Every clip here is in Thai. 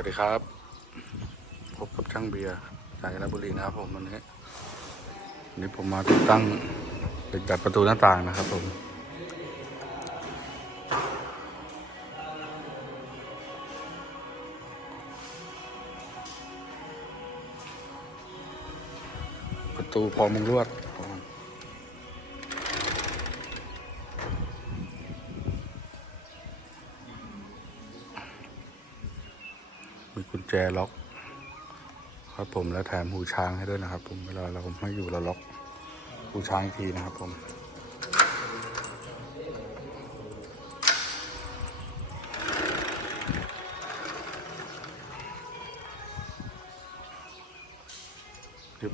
วัสดีครับ พบกับช่างเบียร์จากราชบุรีนะครับผมวันนี้วันนี้ผมมาติดตั้งเหล็กดัดประตูหน้าต่างนะครับผม ประตูพอมุงลวด กุญแจล็อก ครับผมแล้วแถมหูช้างให้ด้วยนะครับ ผมเวลาเราไม่อยู่เราล็อกหูช้างอีกทีนะครับผม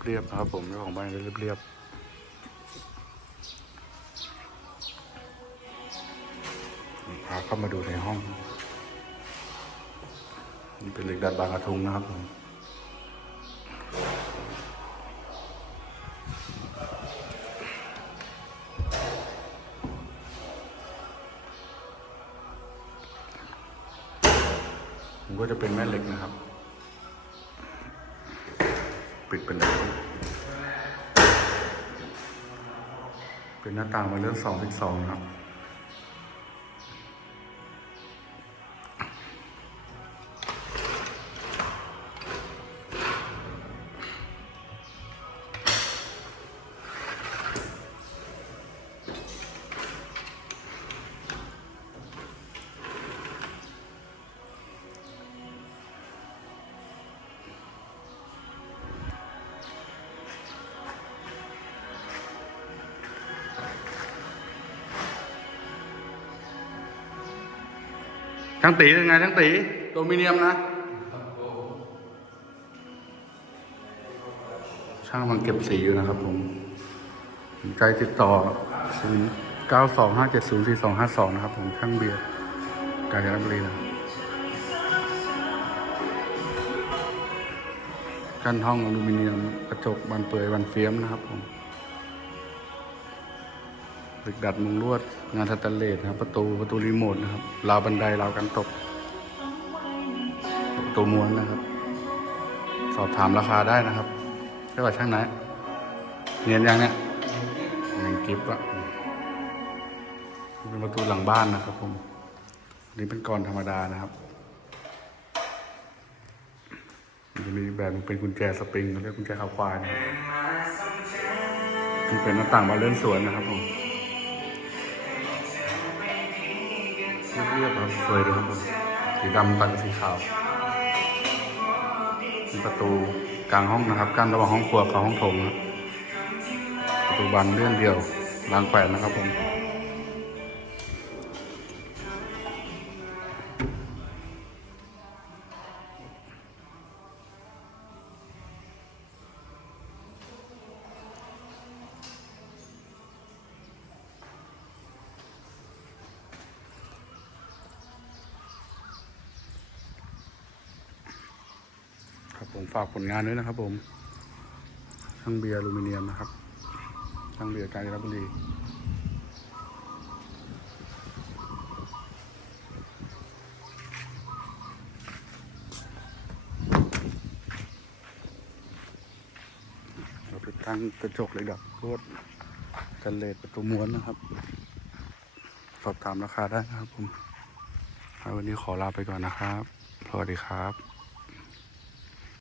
เรียบๆนะครับผมเจ้าของบ้านเรียบๆพาเข้ามาดูในห้อง นี่เป็นเหล็กดัดบางกระทุงนะครับผมผมก็จะเป็นแม่เหล็กนะครับ ปิดเป็นเหล็กเป็นหน้าต่างมาเรื่องสองสิบสองนะครับ ช่างตีเป็นไงช่างตีโดมิเนียมนะ ช่างมันเก็บสีอยู่นะครับผมใจติดต่อ 0 9 2 5 7 0 4 2 5 2 นะครับผมช่างเบียร์กาญจนบุรีนะกันห้องอลูมิเนียมกระจกบานเปื่อยบานเฟียมนะครับผม เหล็กดัดมุงลวด งานสแตนเลสนะครับ ประตูประตูรีโมทนะครับราวบันไดราวกันตก ประตูม้วนนะครับ สอบถามราคาได้นะครับใช่ป่ะช่างไหนเนียนยังเนี่ยหนึ่งกิฟต์อะเป็นประตูหลังบ้านนะครับผมอันนี้เป็นกรธรรมดานะครับจะมีแบบเป็นกุญแจสปริงเขาเรียกกุญแจขาควายนะครับนี่เป็นหน้าต่างบานเลื่อนสวนนะครับผม เรียบๆครับสวยเลยครับผมสีดำตัดกับสีขาวเป็นประตูกลางห้องนะครับกั้นระหว่างห้องครัวกับห้องโถงนะครับประตูบานเลื่อนเดียวรางแขวนนะครับผม ผมฝากผลงานด้วยนะครับผมช่างเบียร์อลูมิเนียมนะครับช่างเบียร์กาญจนบุรีเราไปตั้งกระจกเลยดับรวดกันเลดประตูม้วนนะครับ สอบถามราคาได้นะครับผมวันนี้ขอลาไปก่อนนะครับ สวัสดีครับ